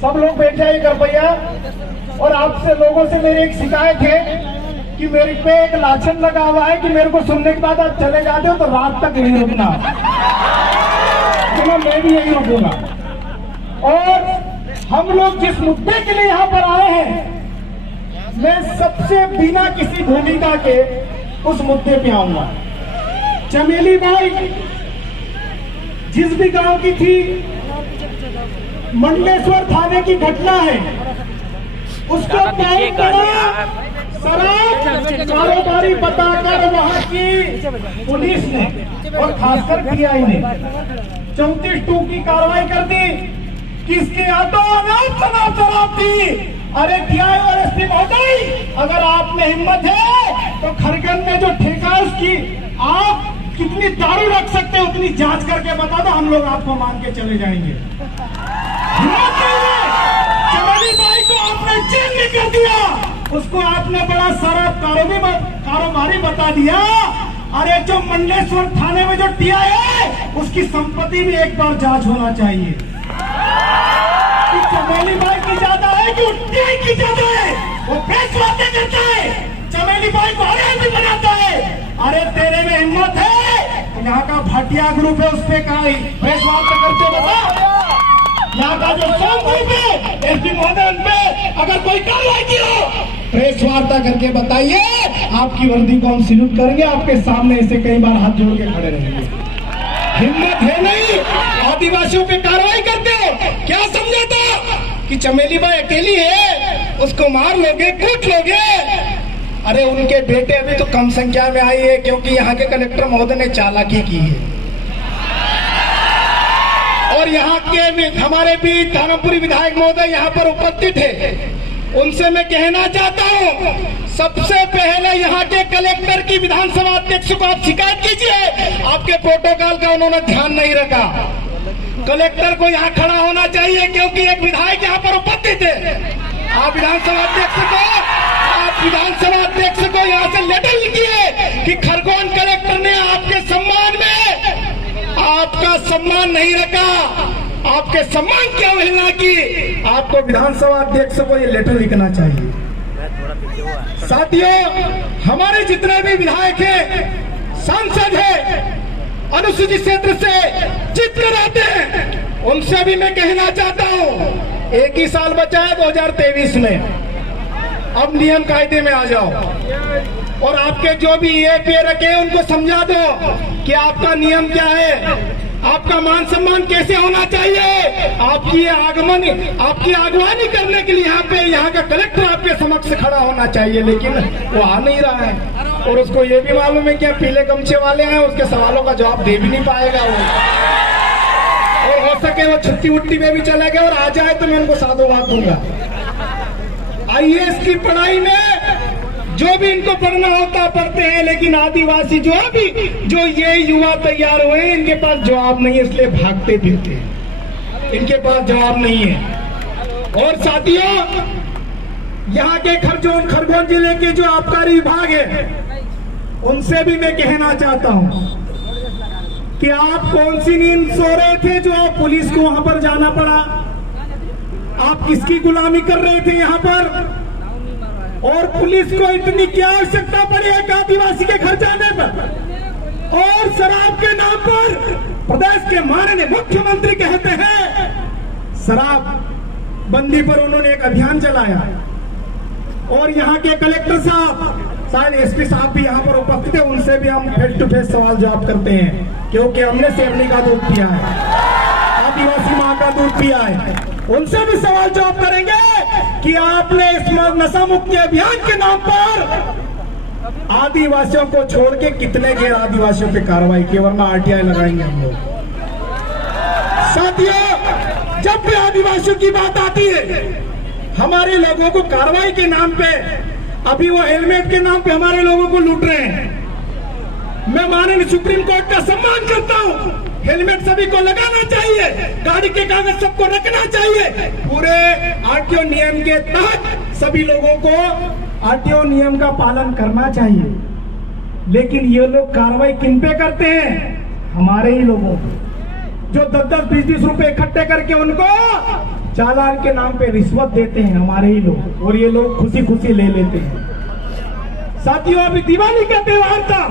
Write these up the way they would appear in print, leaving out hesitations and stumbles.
सब लोग बैठ जाइए कृपया। और आपसे लोगों से मेरी एक शिकायत है कि मेरे पे एक लाछन लगा हुआ है कि मेरे को सुनने के बाद आप चले जाते हो तो रात तक नहीं रुकना, तो मैं भी यही रुकूंगा। और हम लोग जिस मुद्दे के लिए यहाँ पर आए हैं, मैं सबसे बिना किसी भूमिका के उस मुद्दे पे आऊंगा। चमेली बाई जिस भी गांव की थी, मंडलेश्वर थाने की घटना है, उसको बहुत बड़ा शराब कारोबारी बताकर वहां की पुलिस ने और खासकर पीआई ने 34(2) की कार्रवाई कर दी कि इसके हाथों अनाप शराब थी। अरे पीआई और एसपी महोदय, अगर आप में हिम्मत है तो खरगन में जो ठेका है उसकी आप कितनी दारू रख सकते हैं उतनी जांच करके बता दो, हम लोग आपको मान के चले जाएंगे। चमेली बाई को आपने जेल में कर दिया, उसको आपने बड़ा शराब कारोबारी बता दिया। अरे जो मंडलेश्वर थाने में जो टीआई है उसकी संपत्ति भी एक बार जांच होना चाहिए कि चमेली बाई की ज्यादा है कि टीआई की ज्यादा है। वो प्रेस वार्ता करता है, चमेली बाई को हर आदमी बनाता है। अरे तेरे में हिम्मत है तो यहाँ का भाटिया ग्रुप है उस पे कहा प्रेस वार्ता करते बता। यहाँ का जो सोम ग्रुप है एसपी महोदय पे अगर कोई कार्रवाई की हो प्रेस वार्ता करके बताइए, आपकी वर्दी को हम सैल्यूट करेंगे, आपके सामने ऐसे कई बार हाथ जोड़ के खड़े रहेंगे। हिम्मत है नहीं, आदिवासियों पे कार्रवाई करते हो। क्या समझा था कि चमेली बाई अकेली है, उसको मार लोगे, कूट लोगे? अरे उनके बेटे अभी तो कम संख्या में आई है क्योंकि यहाँ के कलेक्टर महोदय ने चालाकी की है। और यहाँ के हमारे भी धर्मपुरी विधायक महोदय यहाँ पर उपस्थित है, उनसे मैं कहना चाहता हूँ, सबसे पहले यहाँ के कलेक्टर की विधानसभा अध्यक्ष को आप शिकायत कीजिए, आपके प्रोटोकॉल का उन्होंने ध्यान नहीं रखा। कलेक्टर को यहाँ खड़ा होना चाहिए क्योंकि एक विधायक यहाँ पर उपस्थित है। आप विधानसभा अध्यक्ष को यहाँ से लेटर लिखिए कि खरगोन कलेक्टर ने आपके सम्मान में आपका सम्मान नहीं रखा, आपके सम्मान की अवहेलना की। आपको विधानसभा अध्यक्ष को ये लेटर लिखना चाहिए। साथियों, हमारे जितने भी विधायक हैं, सांसद हैं, अनुसूचित क्षेत्र से जीत कर आते हैं, उनसे भी मैं कहना चाहता हूं, एक ही साल बचा है 2023 में, अब नियम कायदे में आ जाओ और आपके जो भी EAPA रखे हैं उनको समझा दो कि आपका नियम क्या है, आपका मान सम्मान कैसे होना चाहिए। आपकी आगवानी करने के लिए यहाँ का कलेक्टर आपके समक्ष खड़ा होना चाहिए, लेकिन वो आ नहीं रहा है। और उसको ये भी मालूम है कि पीले गमछे वाले हैं, उसके सवालों का जवाब दे भी नहीं पाएगा वो। और हो सके वो छुट्टी उट्टी में भी चले गए और आ जाए तो मैं उनको साधुवाद दूंगा। IAS की पढ़ाई में जो भी इनको पढ़ना होता पढ़ते हैं, लेकिन आदिवासी जो ये युवा तैयार हुए इनके पास जवाब नहीं है, इसलिए भागते फिरते हैं, इनके पास जवाब नहीं है। और साथियों, यहाँ के खरगोन जिले के जो आबकारी विभाग है उनसे भी मैं कहना चाहता हूँ कि आप कौन सी नींद सो रहे थे जो आप पुलिस को वहां पर जाना पड़ा? आप किसकी गुलामी कर रहे थे यहाँ पर? और पुलिस को इतनी क्या आवश्यकता पड़ी एक आदिवासी के घर जाने पर? और शराब के नाम पर प्रदेश के माननीय मुख्यमंत्री कहते हैं शराब बंदी पर उन्होंने एक अभियान चलाया। और यहाँ के कलेक्टर साहब, शायद एसपी साहब भी यहाँ पर उपस्थित है, उनसे भी हम फेस टू फेस सवाल जवाब करते हैं क्योंकि हमने शेरनी का दूध पिया है, आदिवासी माँ का दूध पिया है। उनसे भी सवाल जवाब करेंगे कि आपने इस नशा मुक्ति अभियान के नाम पर आदिवासियों को छोड़ के कितने गैर आदिवासियों पे कार्रवाई की, वरना RTI लगाएंगे हम लोग। साथियों, जब भी आदिवासियों की बात आती है, हमारे लोगों को कार्रवाई के नाम पे, अभी वो हेलमेट के नाम पे हमारे लोगों को लूट रहे हैं। मैं माननीय सुप्रीम कोर्ट का सम्मान करता हूँ, हेलमेट सभी को लगाना चाहिए, गाड़ी के कागज सबको रखना चाहिए, पूरे RTO नियम के तहत सभी लोगों को RTO नियम का पालन करना चाहिए। लेकिन ये लोग कार्रवाई किन पे करते हैं? हमारे ही लोगों को, जो 10-10, 20-20 रुपए इकट्ठे करके उनको चालान के नाम पे रिश्वत देते हैं हमारे ही लोग, और ये लोग खुशी खुशी ले लेते हैं। साथियों, अभी दिवाली का त्योहार था,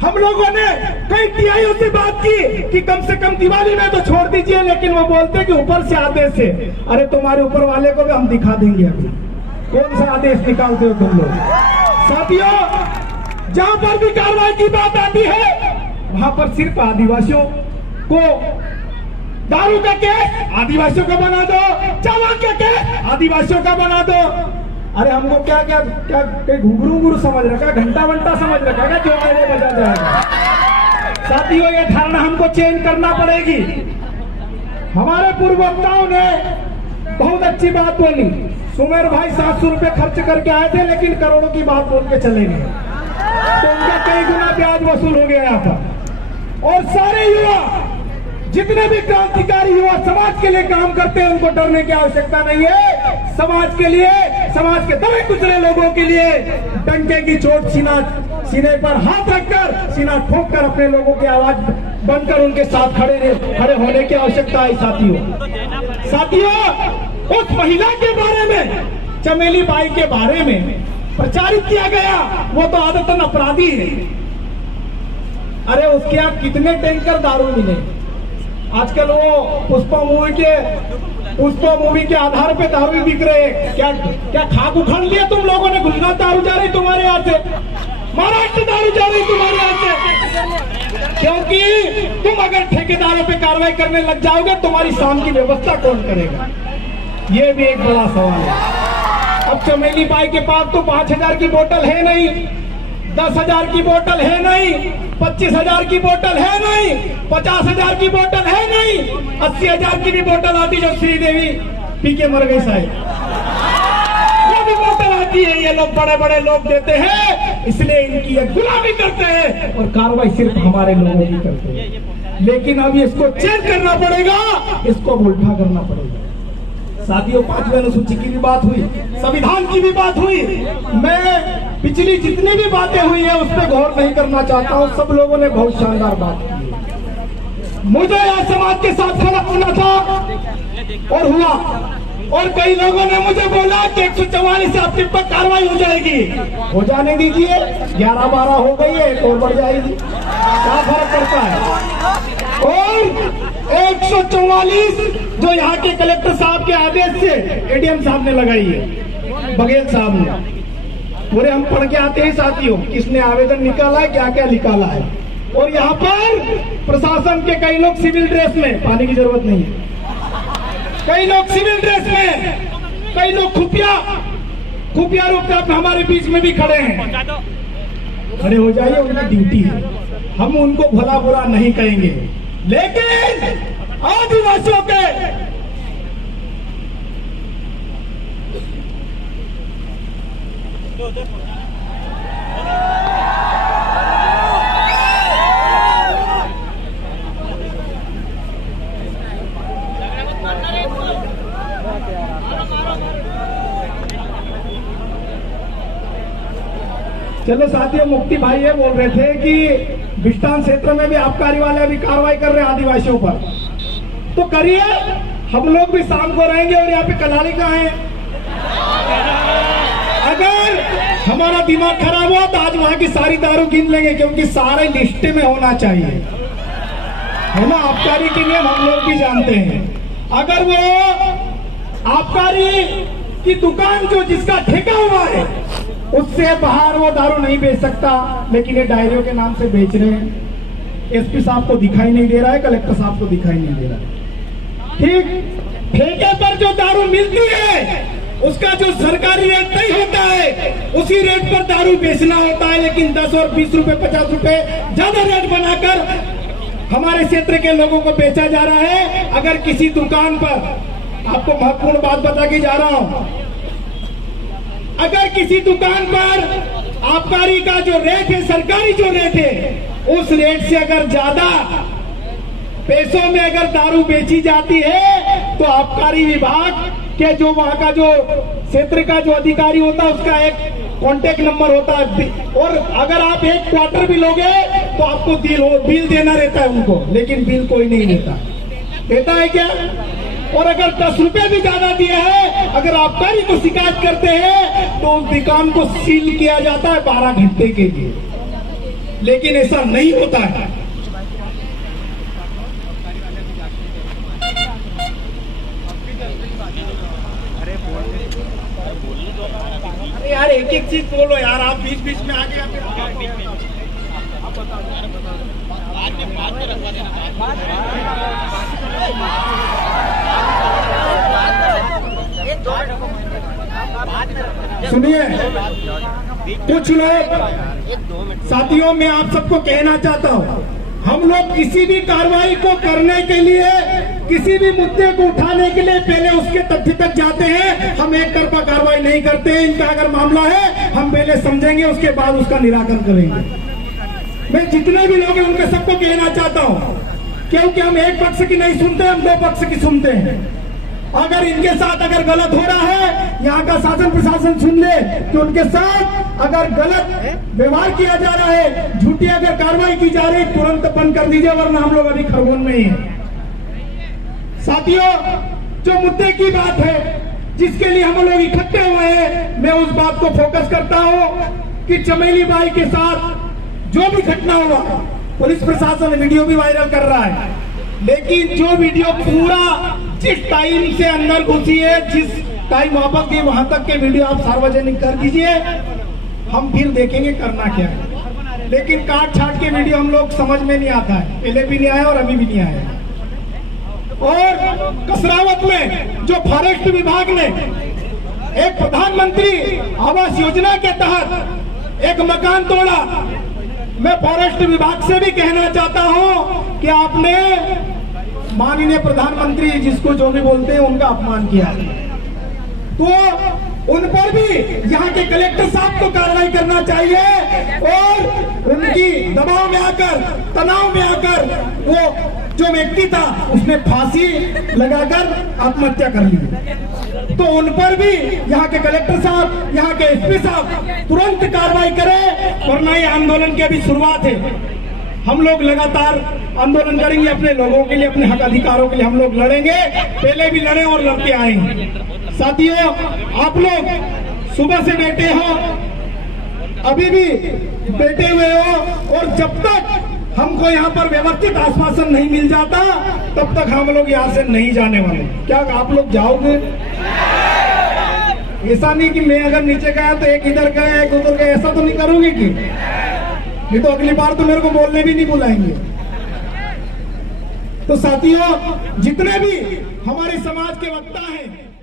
हम लोगों ने कई टीआईओ से बात की कि कम से कम दिवाली में तो छोड़ दीजिए, लेकिन वो बोलते कि ऊपर से आदेश है। अरे तुम्हारे ऊपर वाले को भी हम दिखा देंगे अभी कौन सा आदेश निकालते हो तुम लोग। साथियों, जहां पर भी कार्रवाई की बात आती है वहां पर सिर्फ आदिवासियों को, दारू का केस आदिवासियों का बना दो, चालान का केस आदिवासियों का बना दो। अरे हमको क्या क्या क्या घुंघरू गुरु समझ रखा, घंटा वंटा समझ रखा है, जो आगे बजा जाएगा। साथियों, ये धारणा हमको चेंज करना पड़ेगी। हमारे पूर्व वक्ताओं ने बहुत अच्छी बात बोली। सुमेर भाई 700 रुपए खर्च करके आए थे, लेकिन करोड़ों की बात बोल के चले गए, तो उनका कई गुना ब्याज वसूल हो गया था। और सारे युवा, जितने भी क्रांतिकारी युवा समाज के लिए काम करते हैं, उनको डरने की आवश्यकता नहीं है। समाज के लिए, समाज के दबे कुचले लोगों के लिए डंके की चोट सीने पर हाथ रखकर, सीना ठोक कर अपने लोगों की आवाज बनकर उनके साथ खड़े होने की आवश्यकता है। साथियों, उस महिला के बारे में, चमेली बाई के बारे में प्रचारित किया गया, वो तो आदतन अपराधी है। अरे उसके यहाँ कितने टैंकर दारू मिले। आजकल वो पुष्पा मूवी के आधार पे दारू बिक रहे हैं। क्या खाक उखाड़ लिया तुम लोगों ने? गुजरात दारू जा रही तुम्हारे यहाँ से, महाराष्ट्र दारू जा रही तुम्हारे यहाँ से, क्योंकि तुम अगर ठेकेदारों पे कार्रवाई करने लग जाओगे, तुम्हारी शाम की व्यवस्था कौन करेगा? ये भी एक बड़ा सवाल है। अब चमेली बाई के पास तो 5,000 की बोतल है नहीं, 10,000 की बोतल है नहीं, 25,000 की बोतल है नहीं, 50,000 की बोतल है नहीं, 80,000 की भी बोतल आती जो श्रीदेवी पी के मर गई साहब, वो भी बोतल आती है। ये लोग बड़े बड़े लोग देते हैं, इसलिए इनकी ये गुलामी करते हैं और कार्रवाई सिर्फ हमारे लोगों की करते हैं। लेकिन अब इसको चेंज करना पड़ेगा, इसको उल्टा करना पड़ेगा। साथियों, 5वीं अनुसूची की भी बात हुई, संविधान की भी बात हुई। मैं पिछली जितनी भी बातें हुई है उस पर गौर नहीं करना चाहता हूँ। सब लोगों ने बहुत शानदार बात की। मुझे आज समाज के साथ खड़ा होना था और हुआ, और कई लोगों ने मुझे बोला कि 144 से आपके पर कार्रवाई हो जाएगी। हो जाने दीजिए, 11-12 हो गई है, एक और बढ़ जाएगी, क्या फर्क पड़ता है। और 144 जो यहाँ के कलेक्टर साहब के आदेश से एडीएम साहब ने लगाई है, बघेल साहब ने, पूरे हम पढ़ के आते हैं साथियों, किसने आवेदन निकाला है, क्या क्या निकाला है। और यहाँ पर प्रशासन के कई लोग सिविल ड्रेस में, पानी की जरूरत नहीं है, कई लोग सिविल ड्रेस में, कई लोग खुफिया रूप में हमारे बीच में भी खड़े हैं। खड़े हो जाइए, उनकी ड्यूटी है, हम उनको भला बुरा नहीं कहेंगे, लेकिन आदिवासियों के चलो साथियों, मुक्ति भाई ये बोल रहे थे कि बिस्टान क्षेत्र में भी आबकारी वाले अभी कार्रवाई कर रहे हैं आदिवासियों पर, तो करिए, हम लोग भी शाम को रहेंगे। और यहाँ पे कलाली कहाँ है? अगर हमारा दिमाग खराब हुआ तो आज वहां की सारी दारू गिन लेंगे, क्योंकि सारे लिस्ट में होना चाहिए, है ना। आबकारी के नियम हम लोग भी जानते हैं। अगर वो आबकारी की दुकान जो जिसका ठेका हुआ है, उससे बाहर वो दारू नहीं बेच सकता, लेकिन ये डायरियों के नाम से बेच रहे हैं। एसपी साहब को दिखाई नहीं दे रहा है, कलेक्टर साहब को दिखाई नहीं दे रहा है। ठीक, ठेके पर जो दारू मिलती है उसका जो सरकारी रेट तय होता है, उसी रेट पर दारू बेचना होता है, लेकिन 10 और 20 रुपए 50 रुपए ज्यादा रेट बनाकर हमारे क्षेत्र के लोगों को बेचा जा रहा है। अगर किसी दुकान पर, आपको महत्वपूर्ण बात बता के जा रहा हूं, अगर किसी दुकान पर आबकारी का जो रेट है, सरकारी जो रेट है, उस रेट से अगर ज्यादा पैसों में अगर दारू बेची जाती है, तो आबकारी विभाग के जो वहां का जो क्षेत्र का जो अधिकारी होता है, उसका एक कॉन्टेक्ट नंबर होता है, और अगर आप एक क्वार्टर भी लोगे तो आपको बिल देना रहता है उनको, लेकिन बिल कोई नहीं देता। देता है क्या? और अगर 10 रुपए भी ज्यादा दिया है, अगर आबकारी को शिकायत करते हैं तो उस दुकान को सील किया जाता है 12 घंटे के लिए। लेकिन ऐसा नहीं होता है। अरे यार एक एक चीज बोलो यार, आप बीच बीच में आ गए। सुनिए, कुछ लोग साथियों, मैं आप सबको कहना चाहता हूं, हम लोग किसी भी कार्रवाई को करने के लिए, किसी भी मुद्दे को उठाने के लिए पहले उसके तथ्य तक जाते हैं। हम एक तरफा कार्रवाई नहीं करते हैं। इनका अगर मामला है, हम पहले समझेंगे, उसके बाद उसका निराकरण करेंगे। मैं जितने भी लोग हैं उनके सबको कहना चाहता हूं, क्योंकि हम एक पक्ष की नहीं सुनते, हम 2 पक्ष की सुनते हैं। अगर इनके साथ अगर गलत हो रहा है, यहाँ का शासन प्रशासन सुन ले कि उनके साथ अगर गलत व्यवहार किया जा रहा है, झूठी अगर कार्रवाई की जा रही है, तुरंत बंद कर दीजिए, वरना हम लोग अभी खरगोन में ही हैं। साथियों, जो मुद्दे की बात है, जिसके लिए हम लोग इकट्ठे हुए हैं, मैं उस बात को फोकस करता हूं कि चमेली बाई के साथ जो भी घटना हुआ, पुलिस प्रशासन वीडियो भी वायरल कर रहा है, लेकिन जो वीडियो पूरा जिस टाइम से अंदर घुसी है, जिस टाइम वापस गई, वहां तक के वीडियो आप सार्वजनिक कर दीजिए, हम फिर देखेंगे करना क्या है। लेकिन काट छाट के वीडियो हम लोग समझ में नहीं आता है, पहले भी नहीं आया और अभी भी नहीं आया। और कसरावत में जो फॉरेस्ट विभाग ने एक प्रधानमंत्री आवास योजना के तहत एक मकान तोड़ा, मैं फॉरेस्ट विभाग से भी कहना चाहता हूं कि आपने माननीय प्रधानमंत्री, जिसको जो भी बोलते हैं, उनका अपमान किया, तो उन पर भी यहाँ के कलेक्टर साहब को कार्रवाई करना चाहिए। और उनकी दबाव में आकर, तनाव में आकर, वो जो व्यक्ति था उसने फांसी लगाकर आत्महत्या कर ली, तो उन पर भी यहाँ के कलेक्टर साहब, यहाँ के एसपी साहब तुरंत कार्रवाई करें, वरना ये आंदोलन की अभी शुरुआत है। हम लोग लगातार आंदोलन करेंगे अपने लोगों के लिए, अपने हक अधिकारों के लिए हम लोग लड़ेंगे, पहले भी लड़े और लड़ते आएंगे। साथियों, आप लोग सुबह से बैठे हो, अभी भी बैठे हुए हो, और जब तक हमको यहाँ पर व्यवस्थित आश्वासन नहीं मिल जाता, तब तक हम लोग यहाँ से नहीं जाने वाले। क्या आप लोग जाओगे? ऐसा नहीं कि मैं अगर नीचे गया तो एक इधर गया एक उधर गया, ऐसा तो नहीं करोगे कि नहीं, तो अगली बार तो मेरे को बोलने भी नहीं बुलाएंगे। तो साथियों, जितने भी हमारे समाज के वक्ता हैं,